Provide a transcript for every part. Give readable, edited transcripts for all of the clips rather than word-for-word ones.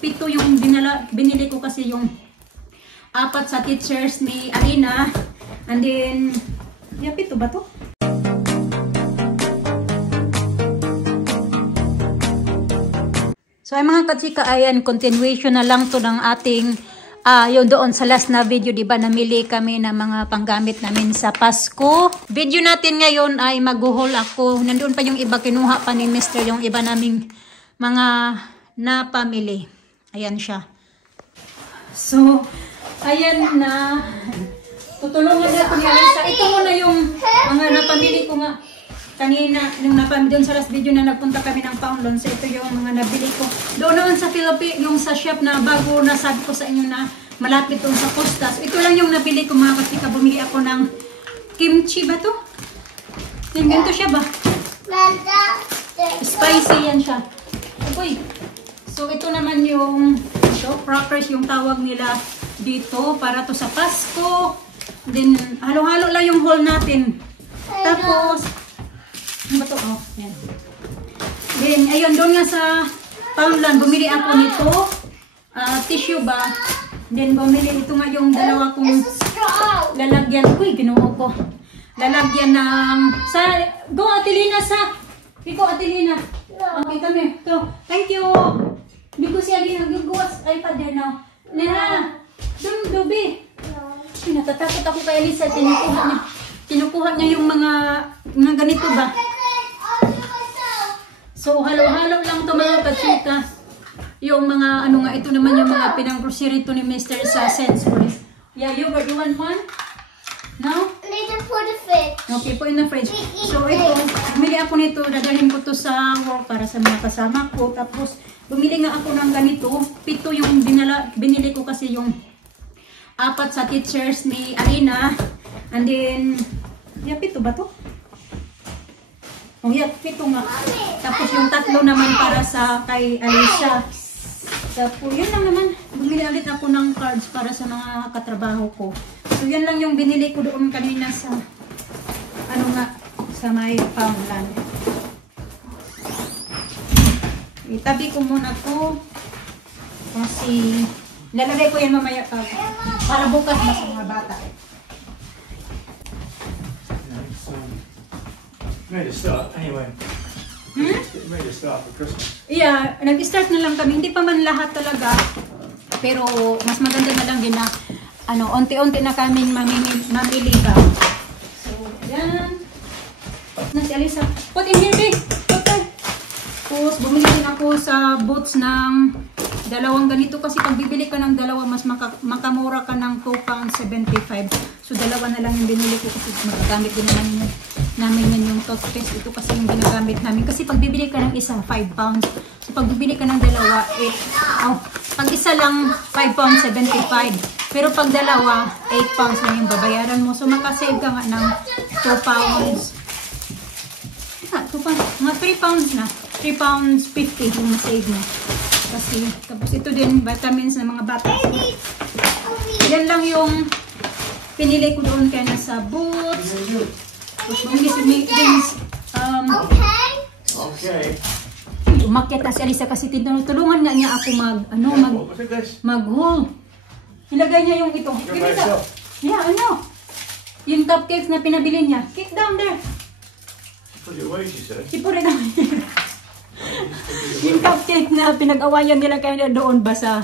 pito yung binili ko kasi yung apat sa teachers ni Alina. And then, pito ba to? So ay mga kachika, ayan, continuation na lang to ng ating, yung doon sa last na video, diba, namili kami ng mga panggamit namin sa Pasko. Video natin ngayon ay mag-haul ako. Nandoon pa yung iba, kinuha pa ni Mr. yung iba naming mga napamili. Ayan siya. So, ayan na. Tutulungan na ko ni Alisa. Ito muna yung mga napamili ko nga. Kanina, nung napamili doon sa last video na nagpunta kami ng Poundland, so ito yung mga nabili ko. Doon naman sa Philippines, yung sa shop na bago na sabi ko sa inyo na malapit doon sa Costa. So ito lang yung nabili ko mga kasika. Bumili ako ng kimchi ba to? Yung ganito siya ba? Spicy yan siya. Uy. So ito naman yung crackers yung tawag nila dito para to sa Pasko. Then halo-halo lang yung haul natin. Tapos ano ba ito? Oh, yan. Then, ayun, doon nga sa Poundland, bumili ako nito. Tissue ba? Then, bumili ito nga yung dalawa kong lalagyan. Uy, ginuho ko. Lalagyan ng... Go, Atilina, Iko, Atilina. Okay, kami. So, thank you. Hindi ko siya ginagawas iPad there now. Nena, Dubi. Natatakot ako kay Elisa. Kinukuha niya yung mga ganito ba? So, halo-halo lang to mga kachika. Yung mga, ano nga, ito naman yung mga pinang-grocery to ni Mr. sa Sainsbury's. Yeah, yogurt, you want one? No? Later put the fridge. Okay, put in the fridge. So, ito, bumili ako nito, dadalhin ko to sa work para sa mga kasama ko. Tapos, bumili nga ako ng ganito. Pito yung binili ko kasi yung apat sa teachers ni Alina. And then, pito ba to? Oh, pito nga. Tapos yung tatlo naman para sa kay Alisa. Tapos yun lang naman. Bumili ulit ako ng cards para sa mga katrabaho ko. So yun lang yung binili ko doon kanina sa sa may Poundland. Itabi ko muna to. Kasi lalagay ko yan mamaya para bukas mas mga bata. Made a start anyway. Made a start for Christmas. Yeah, nag-start na lang kami. Hindi pa man lahat talaga. Pero mas maganda na lang din na unti-unti na kaming mamili ba. So, yan. Na si Alisa. Put in here, babe. Okay. Tapos, bumili din ako sa Boots ng dalawang ganito kasi pag bibili ka ng dalawa, mas makamura ka ng £2.75. So, dalawa na lang yung binili ko kasi magagamit din namin yan yung toothpaste. Ito kasi yung ginagamit namin. Kasi pag bibili ka ng isa, £5. So, pag bibili ka ng dalawa, pag isa lang, £5.75. Pero pag dalawa, £8 lang yung babayaran mo. So, makasave ka nga ng £2. Mga £3 na. £3.50 yung masave mo. Kasi, tapos ito din, vitamins ng mga bata. Yan lang yung pinili ko doon kaya nasa Boots. Tapos bumili si Vince. Okay. Umakyat na si Alisa kasi tinulungan nga niya ako mag-haul. Ilagay niya yung ito. Yeah, yung cupcakes na pinabili niya. Kick down there. Put it away, she said. She put it down here. Yung cupcake na pinag-awayan nila kaya doon ba sa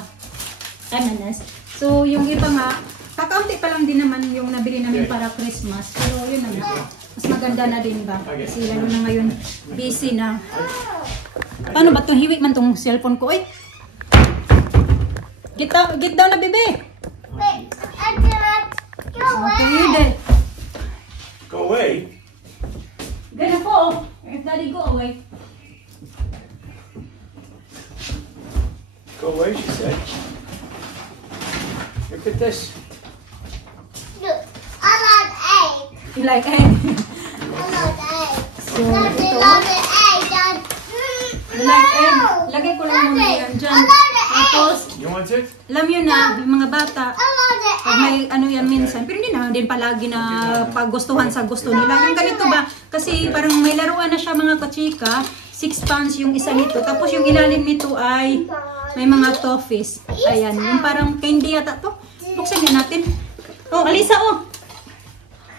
M&S. So, yung iba nga, kakaunti pa lang din naman yung nabili namin para Christmas. Pero yun naman, mas maganda na din ba? Kasi lalo na ngayon, busy na. Paano ba itong hiwik man itong cellphone ko? Get down na, bebe! Wait, I cannot go away. Okay, Go away? Gana po, if daddy go away. Go away, she said. Look at this. Look, I like egg. You like egg? I like egg. So, Daddy, ito. love the egg. Dad. You like egg? Lagay ko lang muna yan dyan. Tapos, You want it? alam nyo na, yung mga bata, I love the pag may yan minsan, pero hindi na din palagi na paggustuhan sa gusto nila. Yung ganito ba, kasi parang may laruan na siya mga kachika, £6 yung isa nito. Tapos yung ilalim nito ay may mga toffees. Ayan, yung parang candy yata to. Buksan nga natin. Oh, Alisa, oh.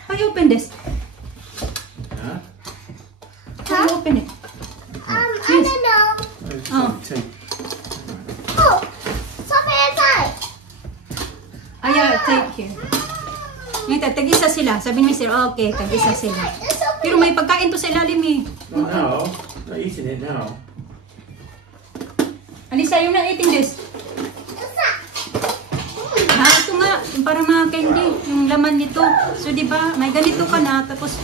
How you open this? Huh? How you open it? I don't know. Oh. Oh, something inside. Ayan, take here. Ngayon, tag-isa sila. Sabi ni Mr. Okay, tag-isa sila. Pero may pagkain to sa ilalim eh. Not now. Not eating it now. Alisa, you're not eating this. Ha, ito nga. Yung parang mga candy. Yung laman nito. So, di ba, may ganito ka na. Tapos,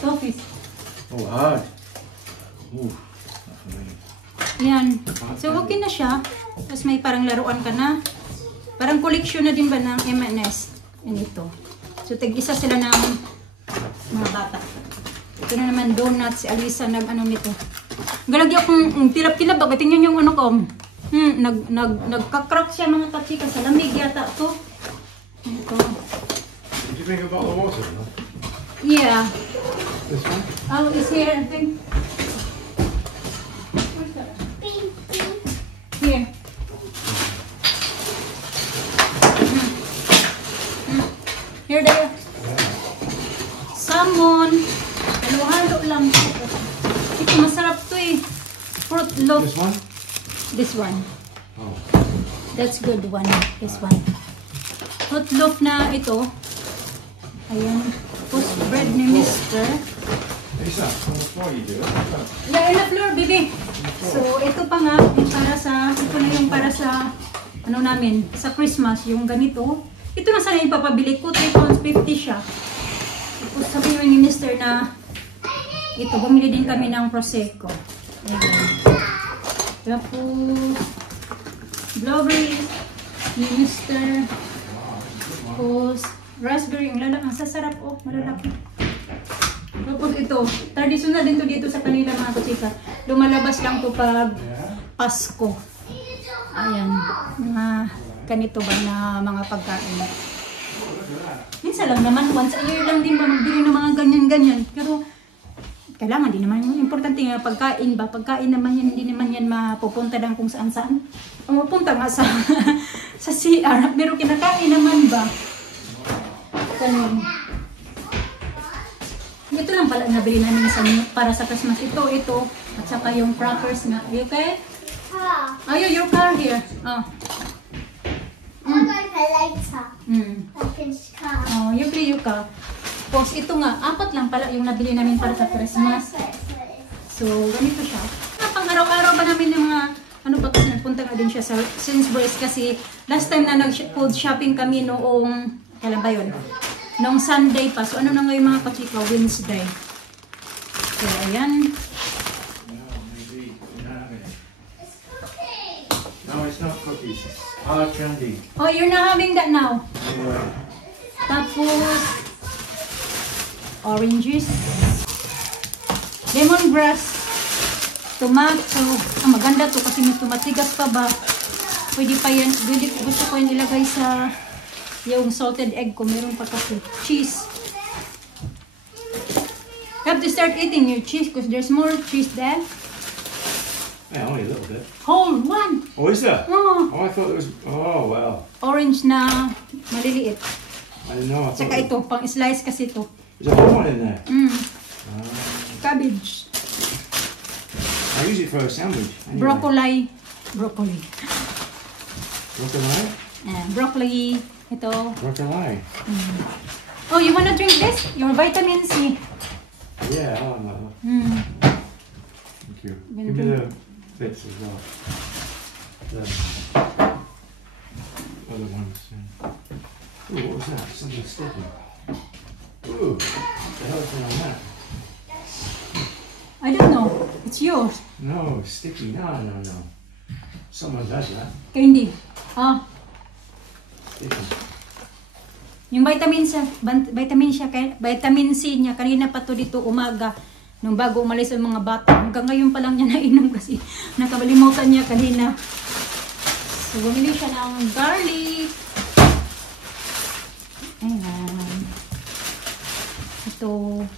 toffees. Oh, hard. Ooh. Not for me. Yan. So, okay na siya. Tapos may parang laruan ka na. Parang koleksyon na din ba ng M&S. Yan ito. So, tag-isa sila ng mga bata. Ito na naman donuts. Si Alisa nag-ano nito. Galagyan akong tilap-tilap. Baga tingnan yung ano ko. Nagka-crack siya mga kachika. Sa lamig yata to. Ito. Did you bring a bottle of water? No? Yeah. This one? Oh, it's here, I think. Here. Here, there. Salmon. Halo-halo lang. Ito, masarap to eh. Fruit loaf. This one? This one. Oh. That's good one. This one. Fruit loaf na ito. Ayan. Toast bread ni Mr. Lisa, on the floor you do it. Yeah, in the floor, baby. So, ito pa nga, yung para sa, ito na yung para sa, ano namin, sa Christmas, yung ganito. Ito na sana yung papabili ko, 3 pounds 50 siya. Tapos sabihin ni Mr. na, ito, bumili din kami ng Prosecco. Ayan. Tapos, blueberry ni Mr. Tapos, raspberry, ang sasarap, oh, malalaki. Tapos ito, traditional din to dito sa kanila mga kuchika. Lumalabas lang to pag Pasko. Ayan, mga ganito ba na mga pagkain. Minsan lang naman, once a year lang din ba magbili ng mga ganyan-ganyan. Pero kailangan din naman, importante nga pagkain ba. Pagkain naman yan, hindi naman yan mapupunta lang kung saan-saan. Pupunta nga sa, sa CR, pero kinakain naman ba. Ganun. Ito lang pala nabili namin para sa Christmas. Ito, at saka yung crackers nga. You okay? Oh, your car here. Oh. I'm going to later. I can car. Oh, you play your car. Tapos ito nga, 4 lang pala yung nabili namin para sa Christmas. So, ganito siya. Pang araw-araw ba namin yung mga, ano ba kasi nagpunta nga din siya sa Sainsbury's kasi last time na nag-food shopping kami noong, kailan ba yun? Noong Sunday pa. So, ano na ngayon mga kachika? Wednesday. So, ayan. No, it's not cookies. It's hard candy. Oh, you're not having that now. Anyway. Tapos, oranges. Lemongrass. Tomato. Ah, maganda to kasi may tumatigas pa ba. Pwede pa yan. Gusto ko yan ilagay sa yung salted egg ko, meron pa kasi. Cheese. You have to start eating your cheese because there's more cheese there. Yeah, only a little bit. Whole one. Oh, is there? Oh. Oh, I thought it was. Oh, well. Orange na maliliit. I didn't know. I thought Saka it ito, pang slice kasi ito. There's a whole one in there. Cabbage. I use it for a sandwich. Anyway. Broccoli. Broccoli? Broccoli. Ito. Broccoli. Oh, you wanna drink this? Your vitamin C. Yeah, I like that. Thank you. Gonna Give me drink. the bits as well. The other ones. Yeah. Ooh, what was that? Something sticky. Ooh, what the hell is on that? I don't know. It's yours. No, sticky. No. Someone does that. Candy. Ah, Sticky. yung vitamin C niya, kanina pa to dito umaga, nung bago umalis ang mga bata. Hanggang ngayon pa lang niya nainom kasi nakalimutan niya kanina. So, bumili siya ng garlic. Ayan. Ito.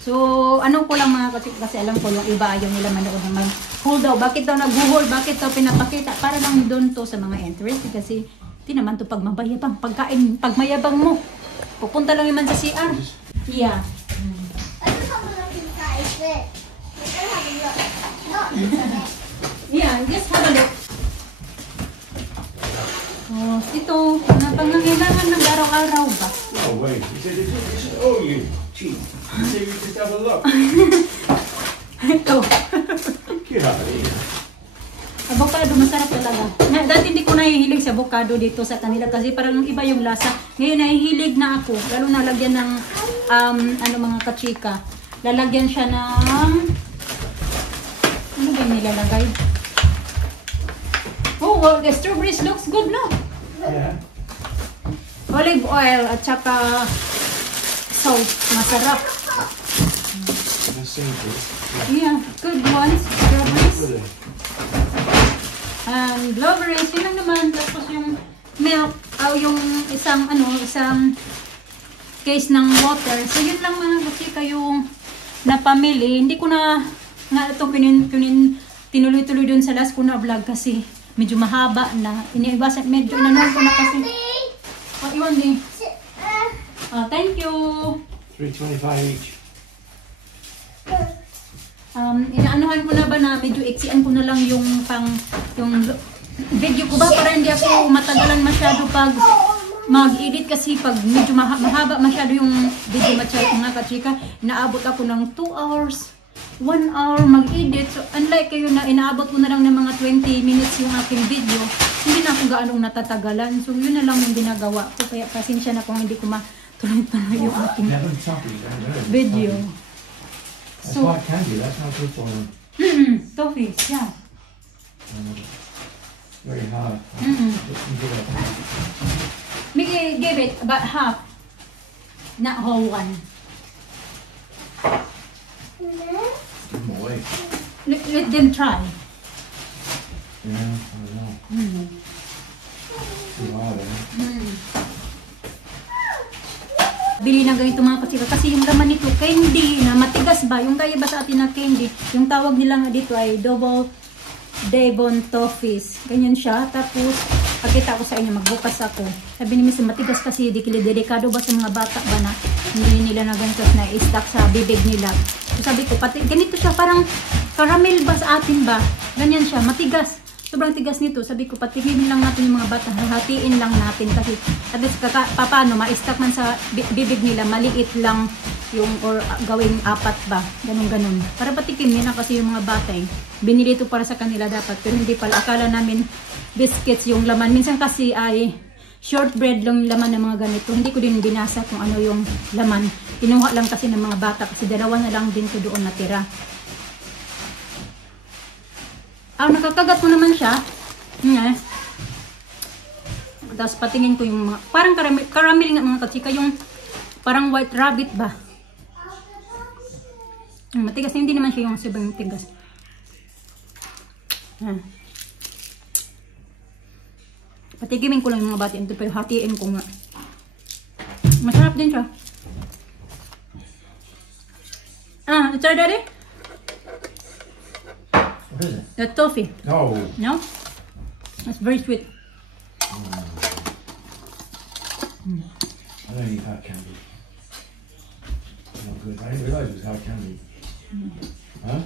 So, ano ko lang mga kasi alam ko yung iba ayaw nila manood ng Hold daw. Bakit daw nag-hold? Bakit daw pinapakita? Para lang doon to sa mga interest. Kasi di naman to pag mabayabang. Pagkain, pag mayabang mo. Pupunta lang naman sa CR. Yeah. I just have a look inside it. I just have a look. Not inside. Yeah, just have a look. Oh, ito. Pangangailangan ng araw-araw ba? Oh, wait. He said, oh, you cheat. He said, you just have a look. Ito. Get out of here. Avocado, masarap talaga. Dati hindi ko nahihilig sa avocado dito sa kanila kasi parang iba yung lasa. Ngayon nahihilig na ako. Lalo na lagyan ng mga kachika. Lalagyan siya ng ano ba yung nilalagay? Oh, well, the strawberries looks good, no? Yeah. Olive oil at saka salt. Masarap. That's simple. Yeah, good ones. Strawberries. Really? And blueberries, yun lang naman. Tapos yung milk, yung isang case ng water. So yun lang mga kasi kayong napamili. Hindi ko na itong tinuloy-tuloy dun sa last ko na vlog kasi medyo mahaba na. Iniiwasan, medyo inanon ko na kasi. Oh, iwan din. Oh, thank you. $3.25 each. Inaanuhan ko na ba na medyo iksian ko na lang yung video ko ba para hindi ako matagalan masyado pag mag-edit kasi pag medyo mahaba masyado yung video mga kachika, inaabot ako ng 2 hours, 1 hour mag-edit. So unlike kayo na inaabot ko na lang ng mga 20 minutes yung aking video, hindi na ako gaanong natatagalan. So yun na lang yung ginagawa ko. Kaya pasensya na kung hindi ko matuloy-tuloy yung aking video. That's So, white candy. That's not good for them. Toffees, yeah. Very hard. Give it about half, not whole one. Give them away. Let them try. Yeah, I don't know. Too hard, eh? Bili na ganito mga kachika kasi yung laman nito candy na matigas ba, yung kaya ba sa atin na candy, yung tawag nila nga dito ay double Devon Toffees, ganyan siya. Tapos pagkita ko sa inyo, magbukas ako, sabi ni Miss, matigas kasi delikado ba sa mga bata ba na hindi nila na ganito na i-stack sa bibig nila. So sabi ko, pati ganito siya, parang caramel ba sa atin ba, ganyan siya, matigas. Sobrang tigas nito. Sabi ko, patigilin lang natin yung mga bata. Hatiin lang natin kasi at least paano, ma-stack man sa bibig nila, maliit lang yung or gawing 4 ba. Ganun. Para patikim nila kasi yung mga bata eh. Binili ito para sa kanila dapat. Pero hindi pala. Akala namin biscuits yung laman. Minsan kasi ay shortbread lang yung laman ng mga ganito. Hindi ko din binasa kung ano yung laman. Kinuha lang kasi ng mga bata kasi 2 na lang din ko doon natira. Nakakagat mo naman siya. Tapos patingin ko yung mga, parang caramel nga mga kachika, yung parang white rabbit ba. Matigas, hindi naman siya yung sobrang tigas. Patikimin ko lang yung mga bati ito, pero hatiin ko nga. Masarap din siya. Try daddy? What is it? The toffee. Oh. No? It's very sweet. I don't eat hard candy. Not good. I didn't realise it was hard candy. Huh?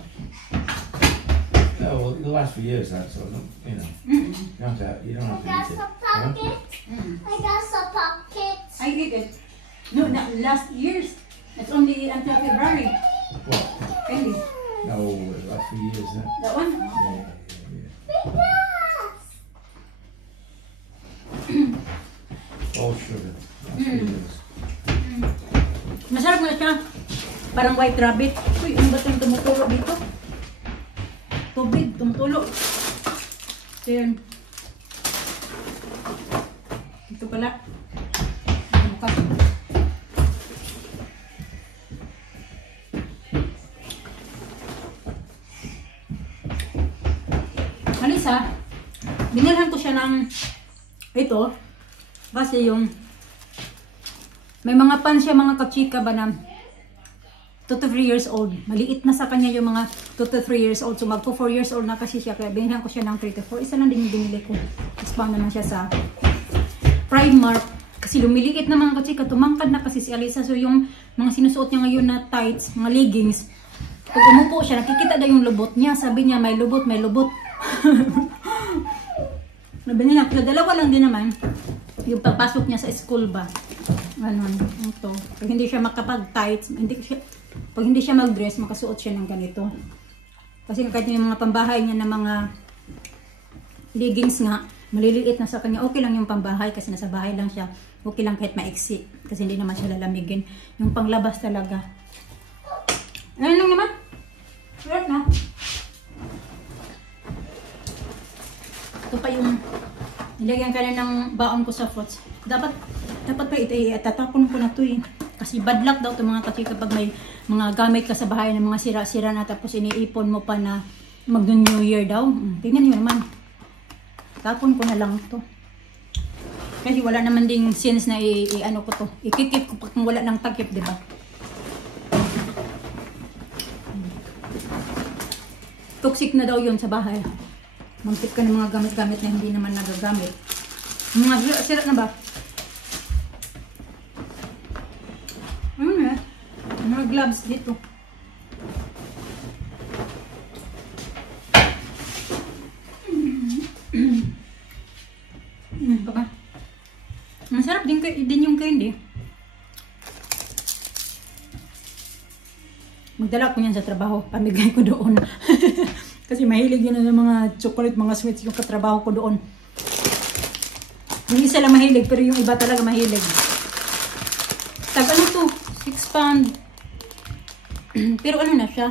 No, well, it'll last for years, that, so, you know. You don't have to eat it. Huh? I got some pockets. I eat it. No, not last year's. It's only until February. What? Candy. No, it'll last for years, huh? That one? Yeah. All sugar. That's what it is. Masarap nga siya. Parang white rabbit. Uy, ano ba itong tumutulo dito? Tubig, tumutulo. So yun. Ito pala. Bukas. Halisa, binilhan ko siya ng ito. Kasi yung may mga pan siya mga kachika ba na 2 to 3 years old. Maliit na sa kanya yung mga 2 to 3 years old. So magpo 4 years old na kasi siya. Kaya binigyan ko siya ng 3 to 4. Isa lang din yung binili ko. Tapos naman siya sa Primark. Kasi lumiliit na mga kachika. Tumangkad na kasi si Alisa. So yung mga sinusuot niya ngayon na tights, mga leggings. Pag umupo siya, nakikita na yung lubot niya. Sabi niya, may lubot, may lubot. Nabili niya. Kaya dalawa lang din naman. Yung pagpasok niya sa school ba. Ano, ito. Pag hindi siya makapag-tights, pag hindi siya mag-dress, makasuot siya ng ganito. Kasi kahit yung mga pambahay niya na mga leggings nga, maliliit na sa kanya, okay lang yung pambahay kasi nasa bahay lang siya. Okay lang kahit maiksi. Kasi hindi naman siya lalamigin. Yung panglabas talaga. Ayun lang naman. Right na. Ito pa yung nilagyan ka na ng baon ko sa fruits. Dapat pa ito tatapon ko na ito eh. Kasi bad luck daw ito mga kachika kapag may mga gamit ka sa bahay ng mga sira-sira na tapos iniipon mo pa na mag-New Year daw. Tingnan nyo naman. Tapon ko na lang ito. Kasi wala naman ding sense na ano ko to. Ikikip ko kung wala nang takip, di ba? Toxic na daw yun sa bahay. Magtip ka ng mga gamit-gamit na hindi naman nagagamit. Mga sira na ba? Mga gloves dito. Baka. Masarap din yung candy. Magdala ko yan sa trabaho. Pamigay ko doon. Kasi mahilig yun ng mga chocolate, mga sweets yung katrabaho ko doon. Yung isa lang mahilig, pero yung iba talaga mahilig. Tag ano to? 6 pound. Pero ano na siya?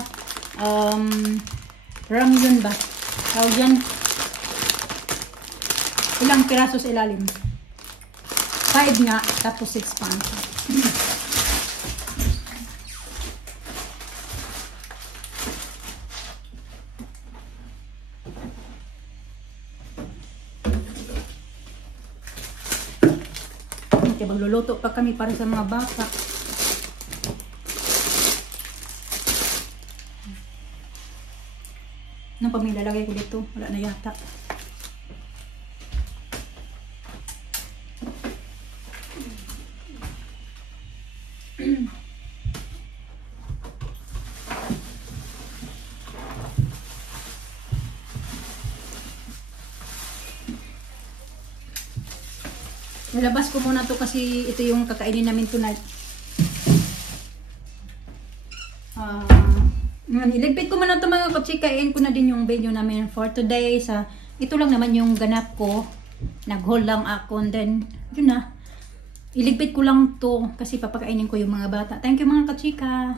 Ramyun ba? Tawag yan. Ilang piraso sa ilalim? 5 nga, tapos 6 pounds. Magluluto pa kami para sa mga bata. Ano pa may lalagay ko dito? Wala na yata. Nalabas ko muna to kasi ito yung kakainin namin tonight. Iligpit ko muna ito mga kachika. Kain ko na din yung video namin for today. Ito lang naman yung ganap ko. Nag-haul lang ako. And then, yun na. Iligpit ko lang to kasi papakainin ko yung mga bata. Thank you mga kachika.